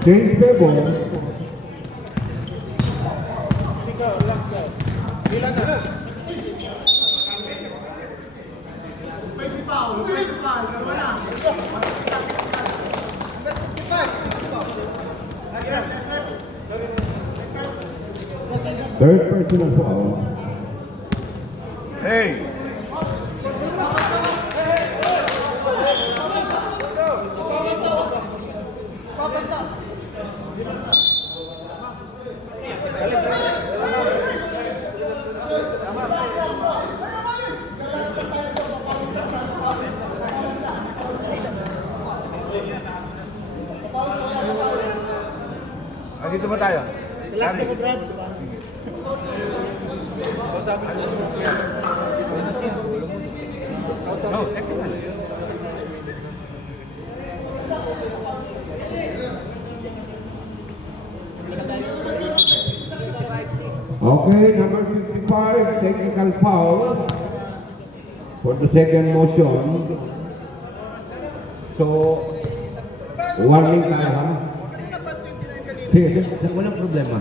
James Bebo. Sige, relax ka. Ilan na? Third personal foul. Hey! Dito ba tayo? Relax ka mo, Brad. Kausapin mo. No, technical. Okay, number 55, technical foul for the second motion. So, warning tayo ha. Sige, walang problema.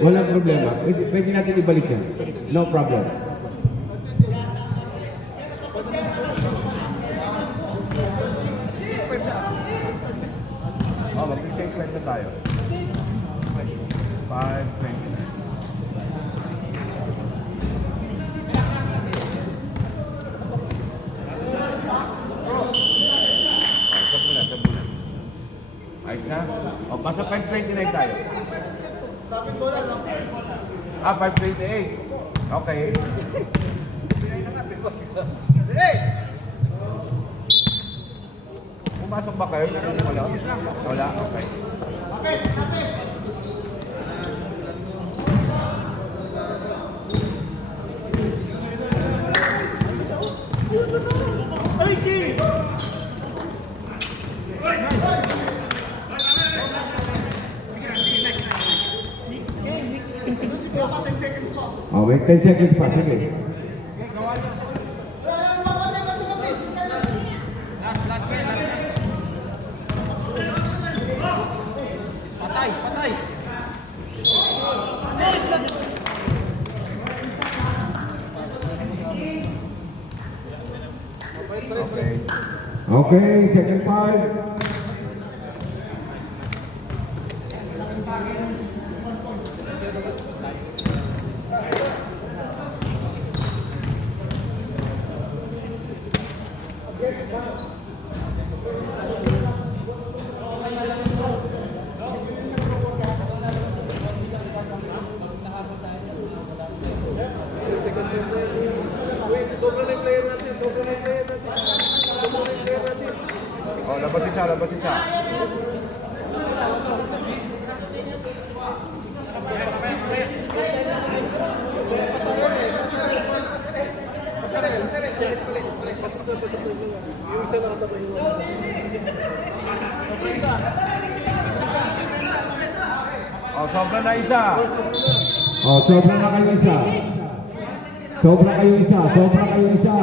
Walang problema. Pwede natin ibalik yan. No problem. Oh, mag-change plate na tayo. 5:29. Ayos na? O, basta 5:29 tayo. Ah, 5:28. Okay. Pumasok ba kayo? Wala? Wala? Okay. Oh, wait 10 seconds pa. Sige. Patay, patay. Okay. Okay, second five. Oh, labas isa, labas isa. Oh, sobra na isa. Oh, sobra na kayo isa. Sobra kayo isa. Sobra kayo isa.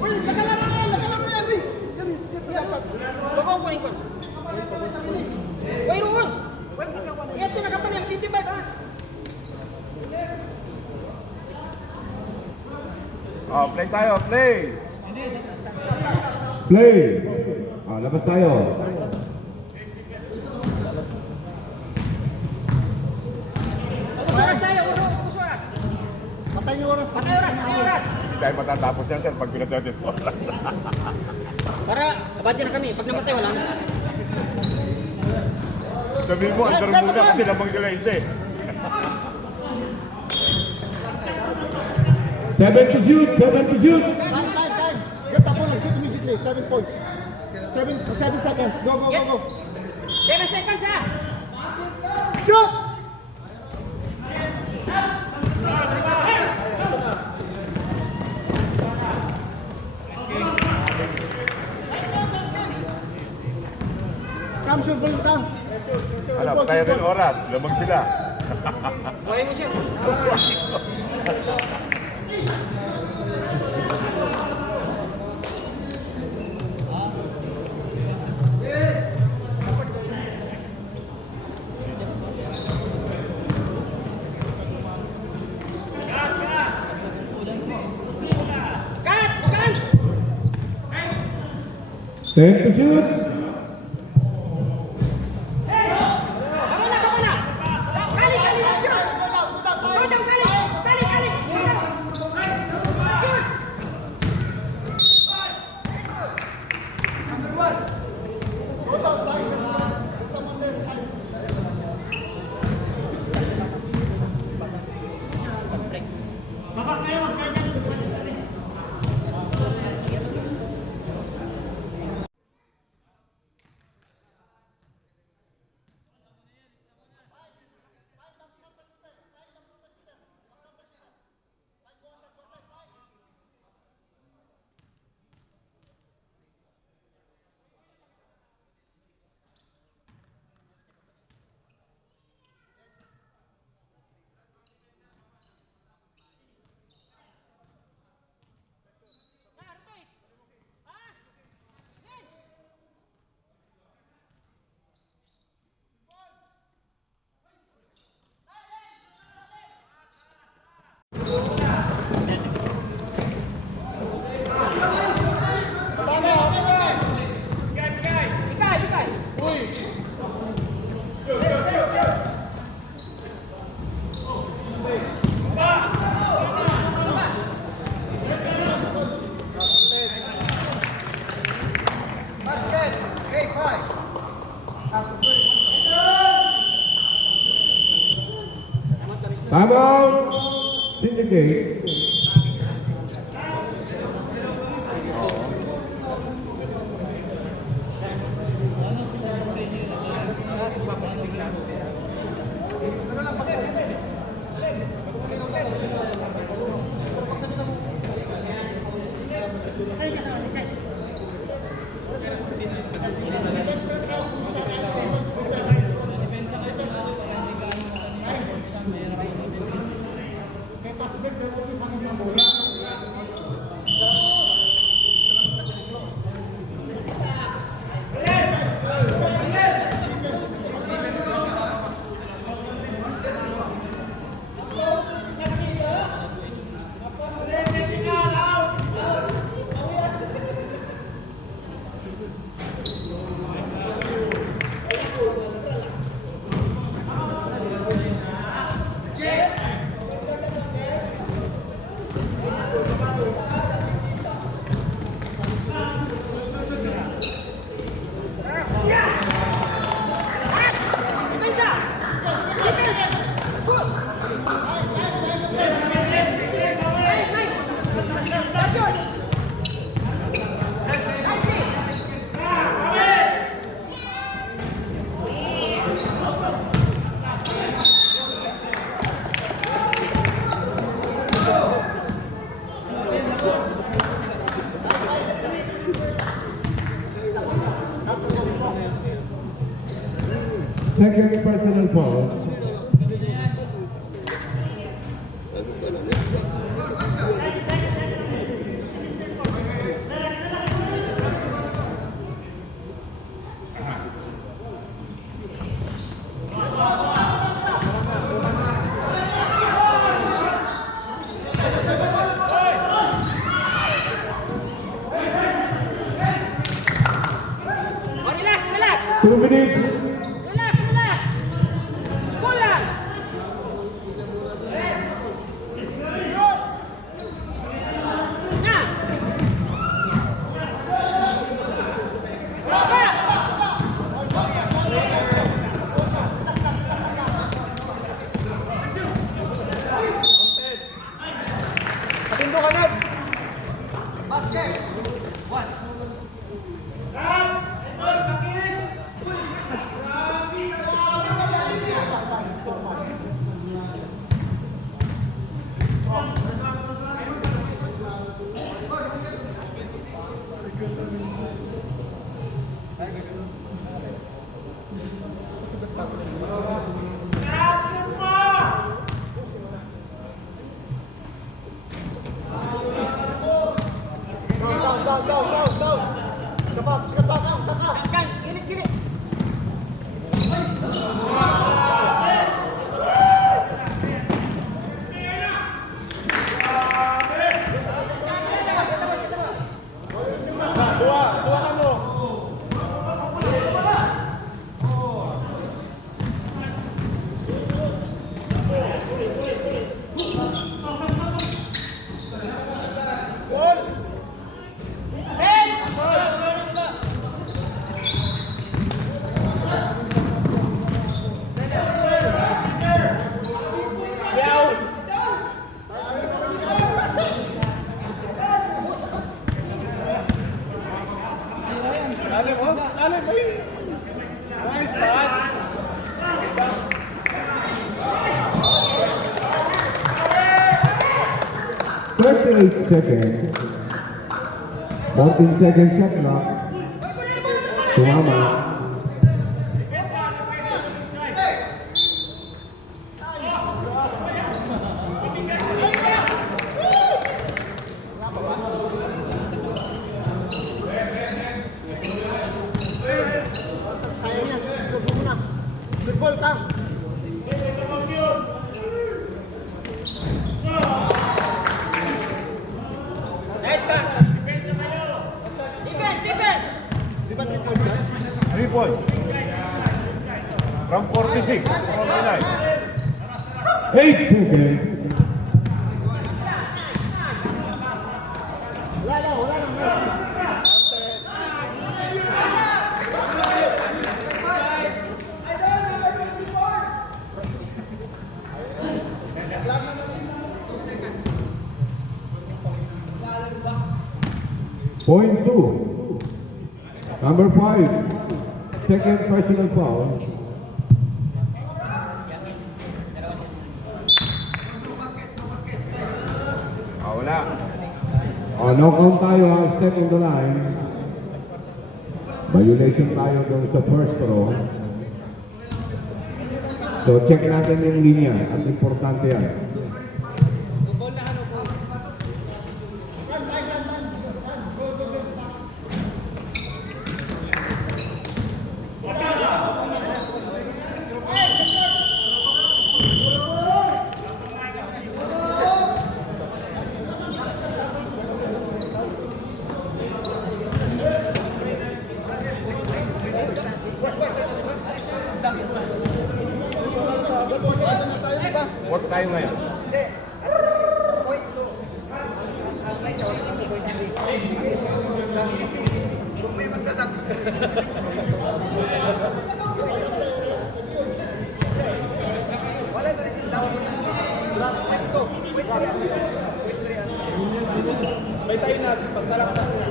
Uy, nakalaro na yan! Nakalaro na yan! Uy! Yan, dito dapat. Bago ko. Mayroon! Ito nakapan yung 55 ha? Oh, play tayo, play. Play. Oh, labas tayo. Usuras tayo, usuras. Patay niyo oras. Patay oras, patay oras. Hindi tayo matatapos yan, sir, pag pinatawid mo. Para, abad na kami. Pag namatay, wala na. Sabihin mo, andar muna kasi lamang sila isa eh. 7 to shoot, 7 to shoot. Time. Get the ball and shoot immediately. 7 points. 7 seconds. Go. 7 seconds ha! Shoot! Come shoot, ball down. Ano, patay din oras. Lamang sila. Buhay mo siya. Cut! 10 to shoot. Baka na! Kali, let's shoot! Go down, kali! Shoot! Time out. Syndicate. Second personal foul. Relax! 2 minutes. Relax! Pull Down. Saka down. Kan, gilid. Dua ka mo. Lalim, ay! Nice pass! Seconds. 14 seconds shot clock. Tumama. Kaya yan, subo mo na. Good ball ka. Nice pass. Defense. Di ba 3 points yan? 3 points. From 46 to 49. 8 seconds. Wala na. 0.2. Number 5. Second personal foul. Wala. No count tayo ha. Step on the line. Violation tayo doon sa first row. So check natin yung linya. At importante yan. What tayo ngayon? May tayo nuts, pagsalaksak na.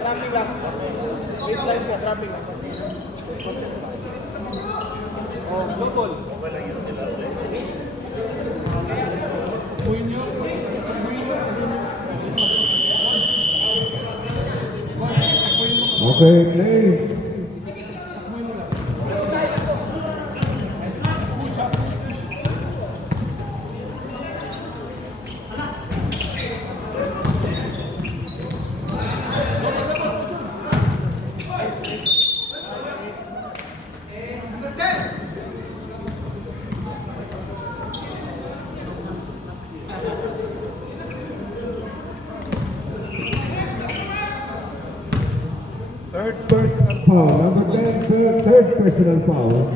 Traffic lang. Baseline siya, traffic lang. Oh, global. Okay, play. Third personal foul. Number 10, third personal foul.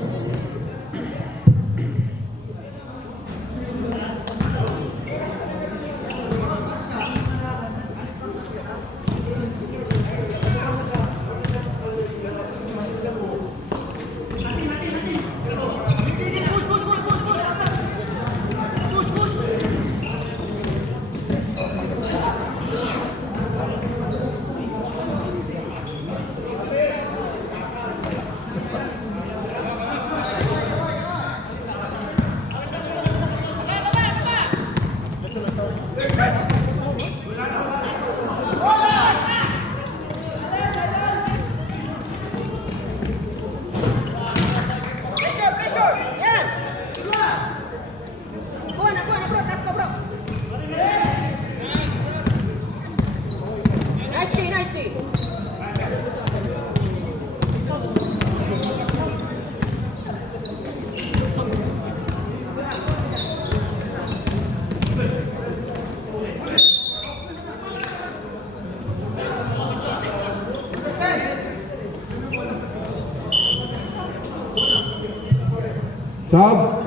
Stop.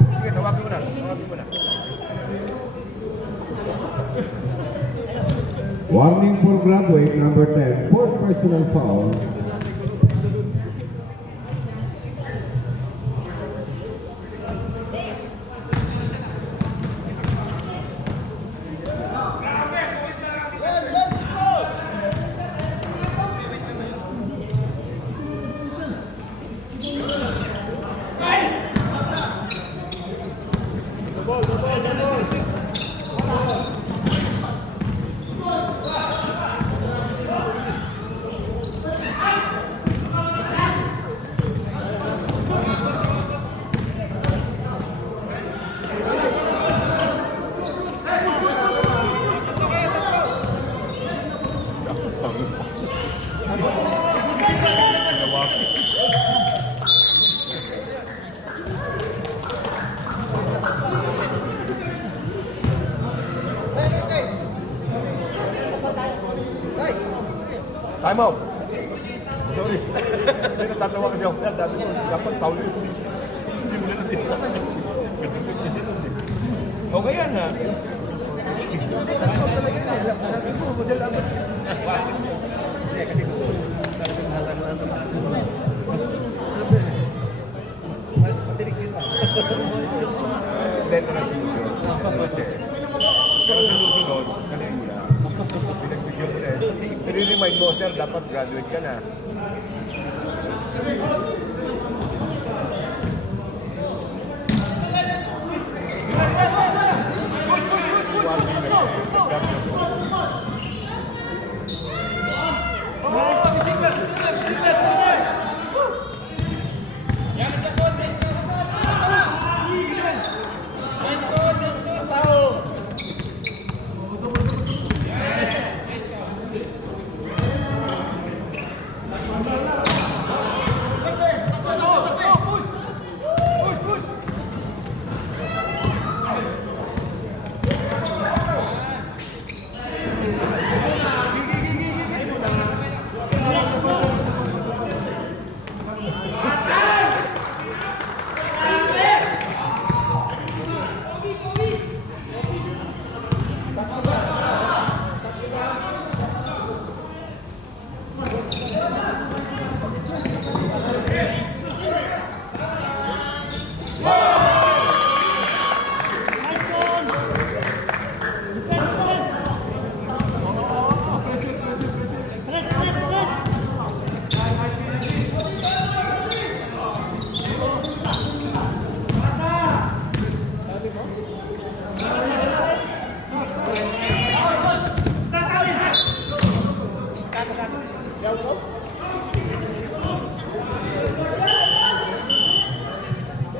Sige, tawagin mo na. Tawagin mo na. Warning for graduate number 10, fourth personal foul. Time out. Sorry. Hindi natatawa kasi ako. Sabi ko, dapat foul yun. Hindi mo na natin. Okay yan ha. Sabi ko, masalamat. Kasi gusto ko talagang halang. Matirik yun pa. Veteran siguro. Pero sa susunod, kanina, pinagbigyan mo na eh. I-remind mo, sir, dapat graduate ka na.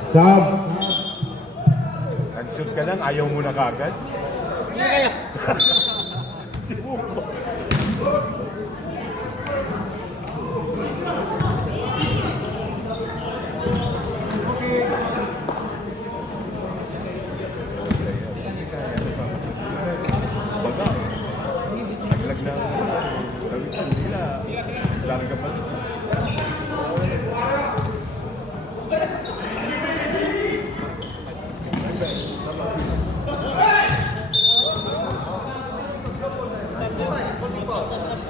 Stop. Nag-shoot ka lang, ayaw mo na kagad. Hindi kaya. Baga. Naglag na. Sabi ko, nila. Larga pa.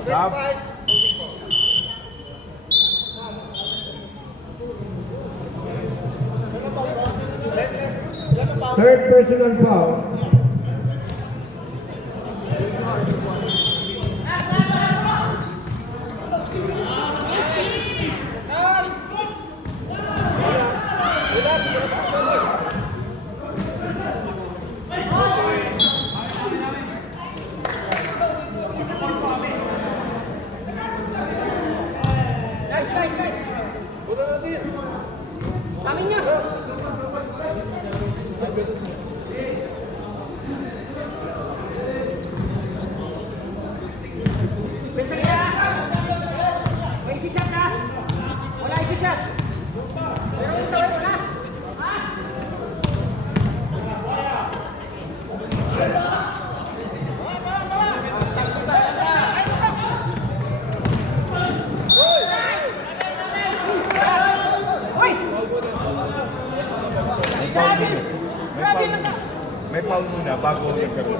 Stop. Third personal foul. Kami niya. May isi-shot na. Wala isi-shot. Pero yung tawag mo na. Ha? Hoy! foul muna bago nagkaroon.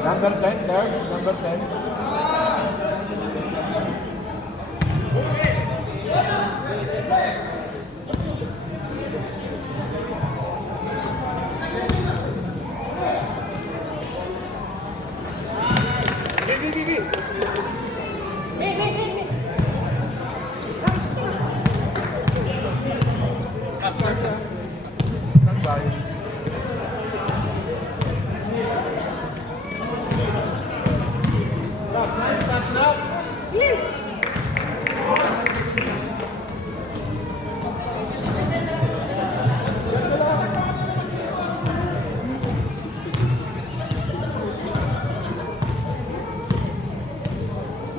Number 10, third, number 10. Standby. Nice pass now.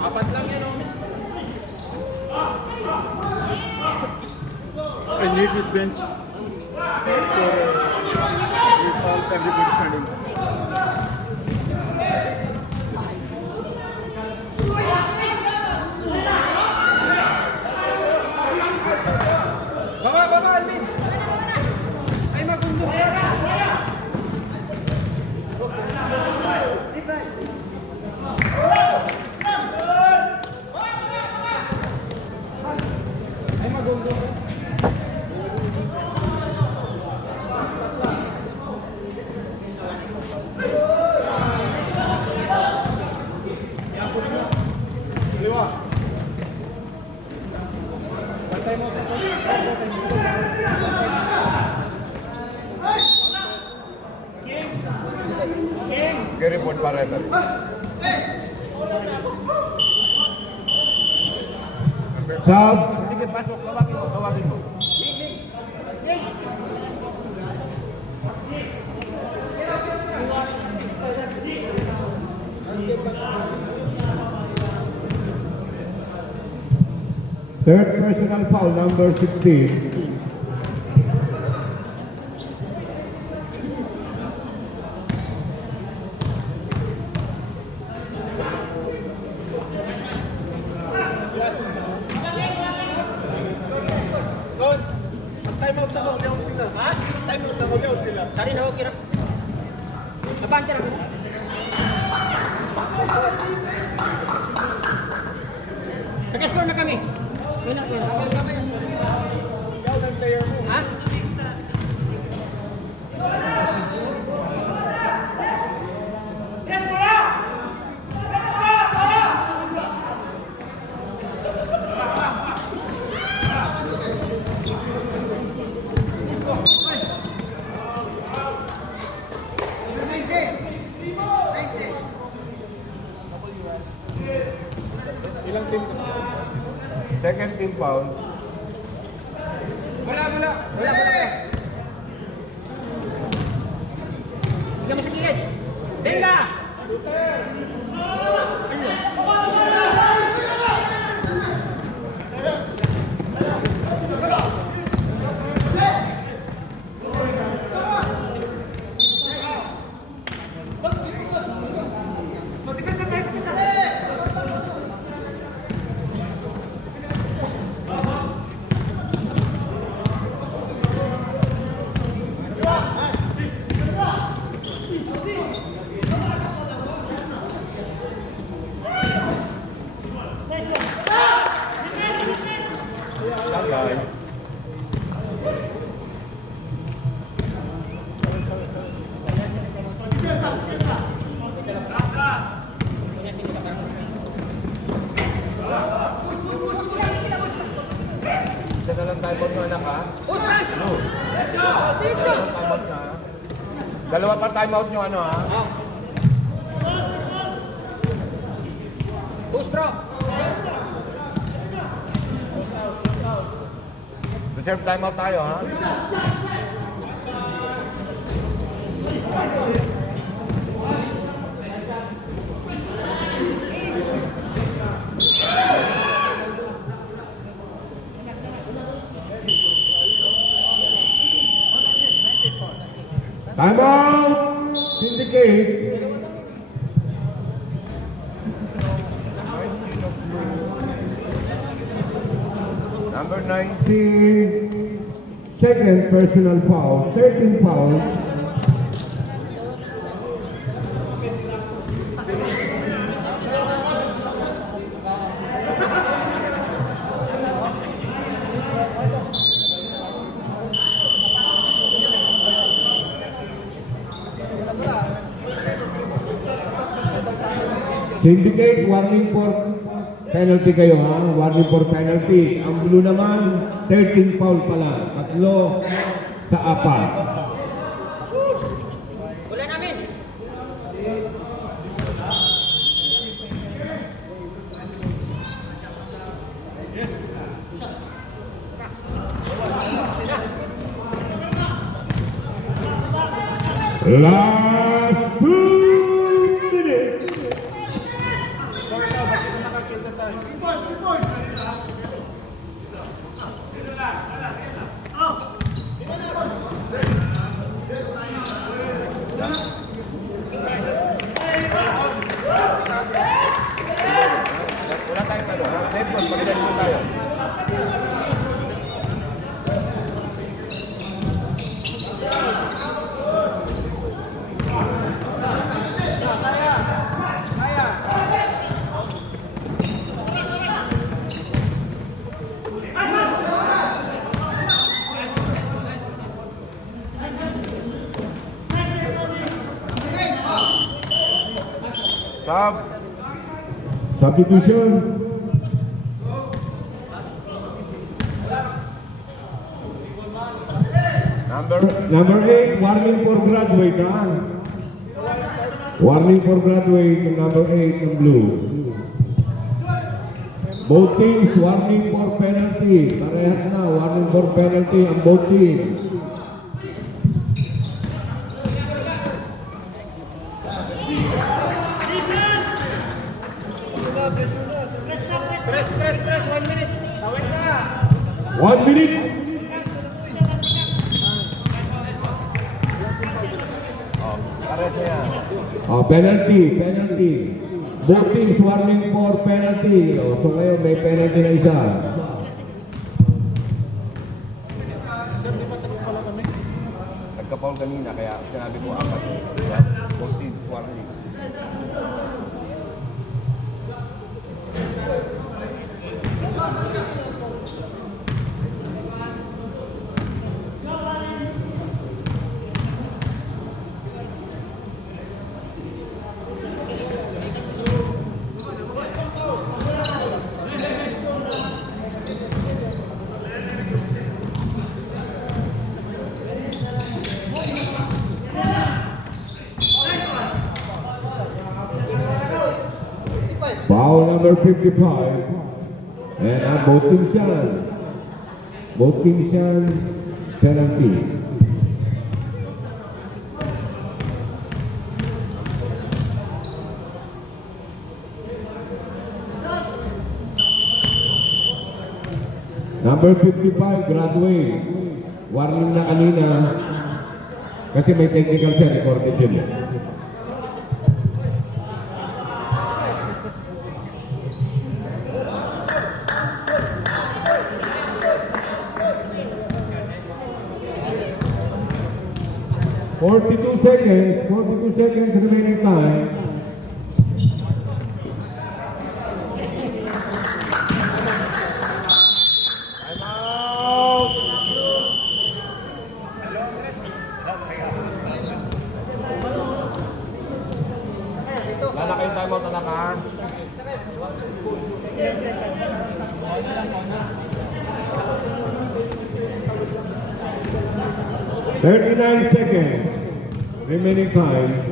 Apat lang yan, oh. I need this bench for everybody standing. Baba, Alvin! Ay, magundo! Ay, magundo! Liwa. Pantay mo ito. Carry report para referee. Sub. Sige, pasok. Tawagin mo. Third personal foul, number 16. Son, time out na ulit sila. Ha? Time out na ulit sila. Sari na, okay na. Nabante na. Nag-score na kami. Wala. Ikaw na yung player mo. Ha? Ilang team ka? Second team foul. Wala. Bigyan mo sa gilid. Benga! Tagay. Isa na lang timeout nyo, anak, ha? Usman! Dito! Timeout na. Dalawa pa timeout nyo, ano, ha? Push, bro! Reserve timeout tayo, ha? Time out! Syndicate. Number Second personal foul, 13 fouls. Syndicate, warning for penalty kayo ha. Warning for penalty. Ang blue naman, 13 foul pala. Tatlo sa apat. Wala namin. Last 2 minutes. Score na, ba't ito nakakill na tayo? Wala tayong ano, ha? Set one, magdali mo tayo. Sub. Substitution. Number 8, warning for graduate ha. Warning for graduate, number 8 ng blue. Both teams, warning for penalty. Parehas na, warning for penalty ang both teams. Press, 1 minute. Tawid na. 1 minute. Pares na yan. Penalty. Both teams warning for penalty. So ngayon may penalty na isa. Sir, di ba tapos pala kami? Nagka-foul kanina, kaya sinabi ko apat. Diba? 14, warning. Foul number 55. And both teams yan. Both teams yan. Penalty. Number 55, graduate. Warning na kanina. Kasi may technical siya, recorded yun. 42 seconds remaining time. Wala kayong timeout na ka. 39 seconds remaining time.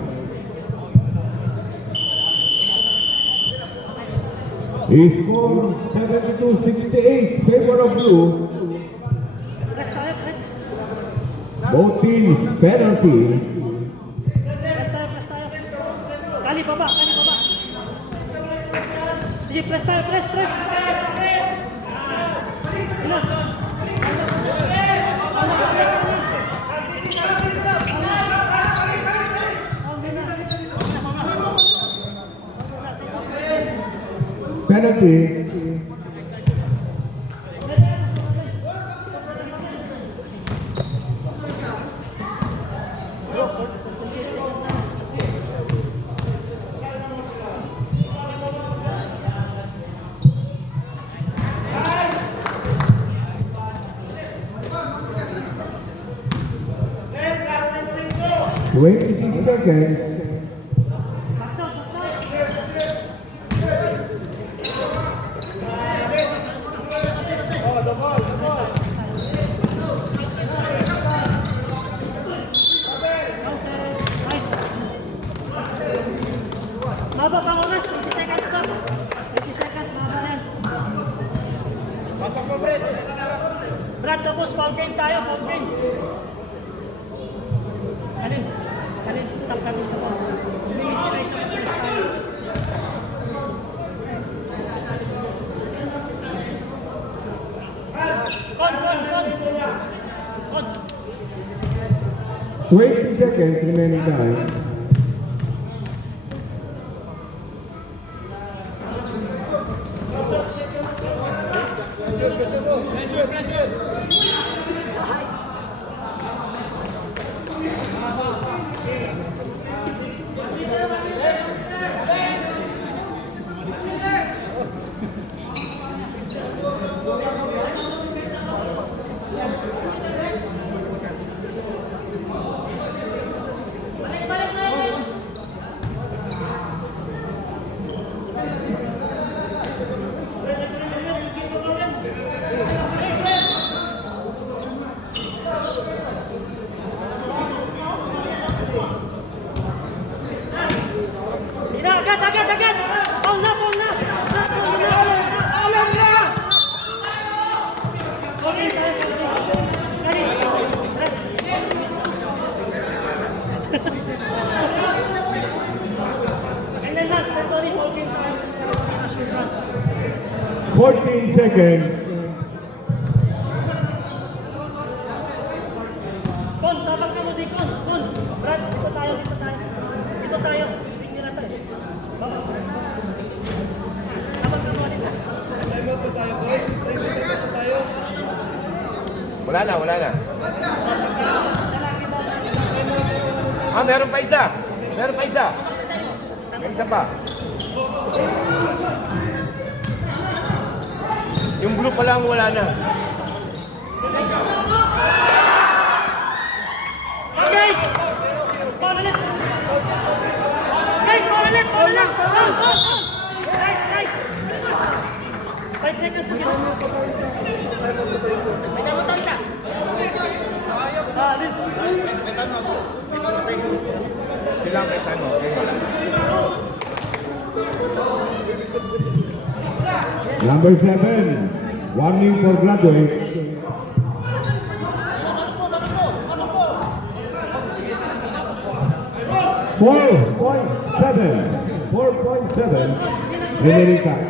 He scored 72-68, favor of blue. Press tayo, press. Both teams penalty. Press tayo. Kali baba. Sige, press tayo, press. Ina. Penalty. 26 seconds. Maba pang oras, 20 seconds pa. 20 seconds, maba na yan. Pasok mo, Brad. Brad, tapos foul game tayo, foul game. Alin? Alin? Stop kami sa foul. Humingi sila isang first tayo. Kon! 20 seconds remaining time. Ina, agad! Foul na! Alam na! Okay, tayo. Kali. Kailan lang, Sir Tony, foul game tayo. 14 seconds. Kon, tabag ka mo di, Kon. Brad, dito tayo. Tingin na tayo. Tabag ka mo ulit. Wala na. Ah, meron pa isa. May isa pa. Yung blue pa lang wala na. Okay! Foul ulit! Guys, foul ulit! Foul! Nice! 5 seconds na gano'n. May dagutan siya. Alin? Sila may tanong. Number 7. Warning for graduate. .7 remaining time.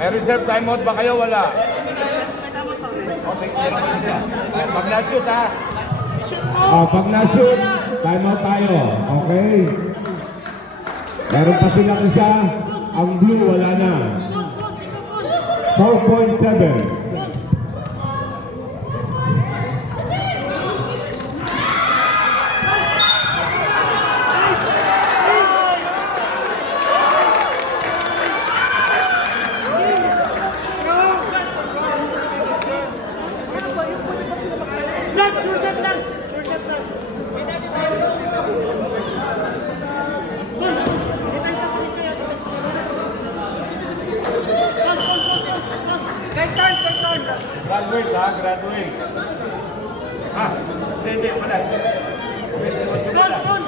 May reserve timeout ba kayo? Wala. Okay. Pag na-shoot ha. Pag na-shoot, time out tayo. Okay? Meron pa silang isa. Ang blue wala na. 4.7. Brad, sure shot lang. Kon, defense ako nito kayo. Kon. Graduate ha, graduate. Ah, hindi, wala. Kon.